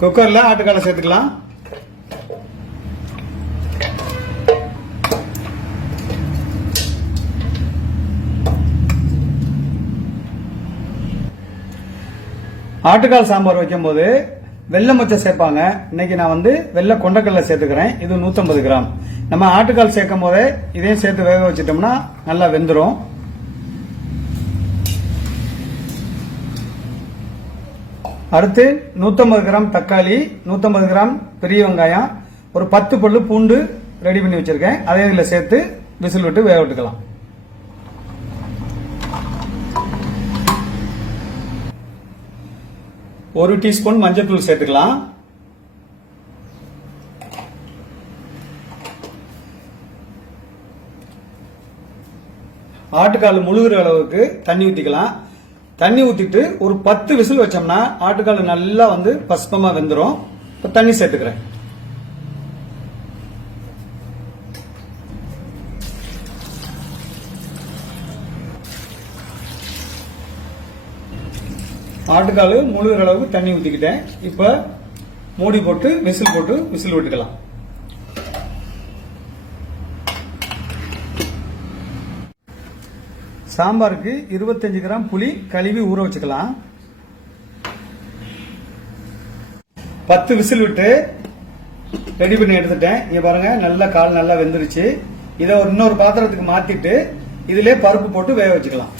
குக்கர்ல ஆட்டுக்காலை சேர்த்துக்கலாம். ஆட்டுக்கால் சாம்பார் வைக்கும் போது வெள்ளை மொச்சை சேர்ப்பாங்க. இன்னைக்கு நான் வெள்ளை கொண்டக்கடலை சேர்த்துக்கிறேன். இது 150 கிராம். நம்ம ஆட்டுக்கால் சேர்க்கும் போதே இதையும் சேர்த்து வேக வச்சிட்டோம்னா நல்லா வெந்துடும். அடுத்து 150 கிராம் தக்காளி, 150 கிராம் பெரிய வெங்காயம், ஒரு 10 பல்லு பூண்டு ரெடி பண்ணி வச்சிருக்கேன். அதே இதில் சேர்த்து விசில் விட்டு வேக விட்டுக்கலாம். ஒரு டீஸ்பூன் மஞ்சள் தூள் சேர்த்துக்கலாம். ஆட்டுக்கால் முழுகிற அளவுக்கு தண்ணி ஊத்திக்கலாம். தண்ணி ஊத்திட்டு ஒரு 10 விசில் வச்சோம்னா ஆட்டுக்கால் நல்லா பஸ்பமா வெந்துடும். இப்ப தண்ணி சேர்த்துக்கிறேன். ஆட்டுக்கால் முழுகிற அளவுக்கு தண்ணி ஊத்திக்கிட்டேன். இப்ப மூடி போட்டு விசில் விட்டுக்கலாம். சாம்பாருக்கு 25 கிராம் புளி கழுவி ஊற வச்சுக்கலாம். 10 விசில் விட்டு ரெடி பண்ணி எடுத்துட்டேன். இங்க பாருங்க, நல்ல கால் நல்லா வெந்துருச்சு. இதை இன்னொரு பாத்திரத்துக்கு மாத்திட்டு இதிலே பருப்பு போட்டு வேக வச்சுக்கலாம்.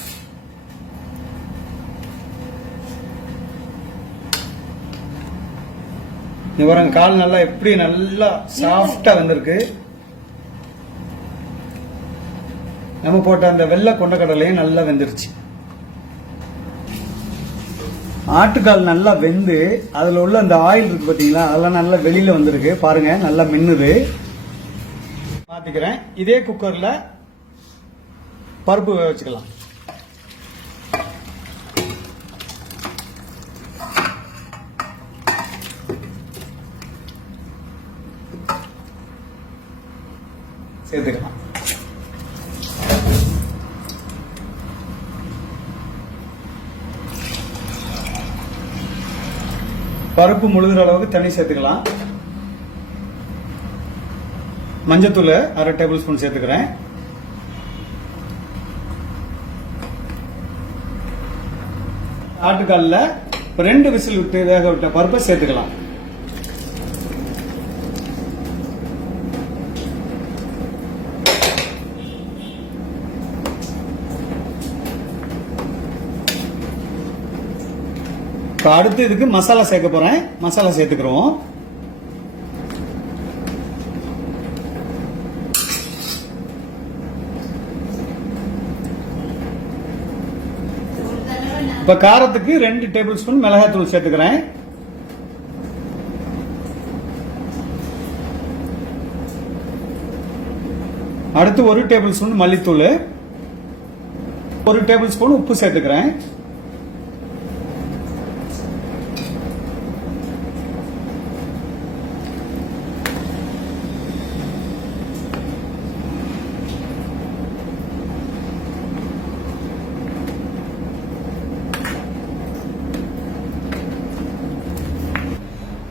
இங்க பாருங்க, கால் நல்லா எப்படி நல்லா சாஃப்டா வந்திருக்கு. நம்ம போட்ட அந்த வெள்ளை கொண்டக்கடலையும் நல்லா வெந்துருச்சு. ஆட்டுக்கால் நல்லா வெந்து அதுல உள்ள அந்த ஆயில் இருக்கு பாத்தீங்களா, அதெல்லாம் நல்லா வெளியில வந்திருக்கு. பாருங்க, நல்லா மின்னுது. மாத்திக்கிறேன். இதே குக்கர்ல பருப்பு வேக வச்சுக்கலாம். சேர்த்துக்கலாம். பருப்பு முழுகிற அளவுக்கு தண்ணி சேர்த்துக்கலாம். மஞ்சத்தூள் 1/2 டேபிள் ஸ்பூன் சேர்த்துக்கிறேன். ஆட்டுக்கால்ல 2 விசில் விட்டு வேக விட்ட பருப்பை சேர்த்துக்கலாம். அடுத்து இதுக்கு மசாலா சேர்க்க போறேன். மசாலா சேர்த்துக்கிறோம். இப்ப காரத்துக்கு 2 டேபிள் ஸ்பூன் மிளகாய் தூள் சேர்த்துக்கிறேன். அடுத்து 1 டேபிள் ஸ்பூன் மல்லித்தூள், 1 டேபிள் ஸ்பூன் உப்பு சேர்த்துக்கிறேன்.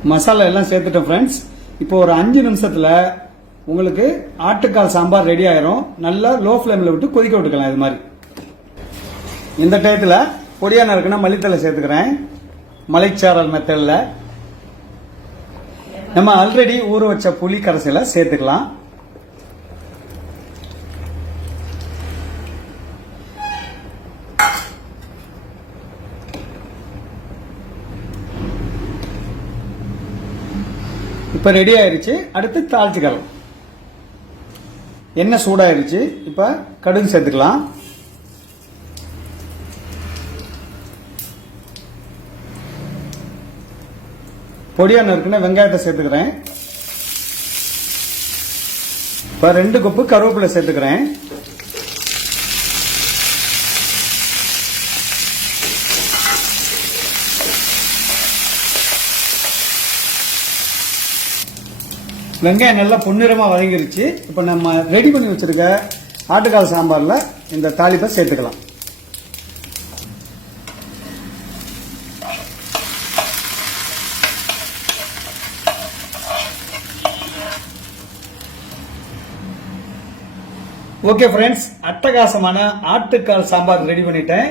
மசாலா எல்லாம் சேர்த்துட்டோம் ஃப்ரெண்ட்ஸ். இப்போ ஒரு 5 நிமிஷத்துல உங்களுக்கு ஆட்டுக்கால் சாம்பார் ரெடி ஆயிரும். நல்லா லோ ஃபிளேம்ல விட்டு கொதிக்க விட்டுக்கலாம். இது மாதிரி இந்த டயத்துல பொடியா நறுக்குனா மல்லித்தலை சேர்த்துக்கிறேன். மலைச்சாரல் மெத்தட்ல நம்ம ஆல்ரெடி ஊற வச்ச புளி கரைசலை சேர்த்துக்கலாம். இப்ப ரெடி ஆயிருச்சு. அடுத்து தாளிச்சுக்கலாம். எண்ணெய் சூடாயிருச்சு. இப்ப கடுகு சேர்த்துக்கலாம். பொடியா நறுக்குன வெங்காயத்தை சேர்த்துக்கிறேன். இப்ப 2 கப்பு கருவேப்பிலை சேர்த்துக்கிறேன். வெங்காயம் நல்லா பொன்னிறமா வதங்கிருச்சு. இப்ப நம்ம ரெடி பண்ணி வச்சிருக்க ஆட்டுக்கால் சாம்பார்ல இந்த தாளிப்பை சேர்த்துக்கலாம். ஓகே ஃப்ரெண்ட்ஸ், அட்டகாசமான ஆட்டுக்கால் சாம்பார் ரெடி பண்ணிட்டேன்.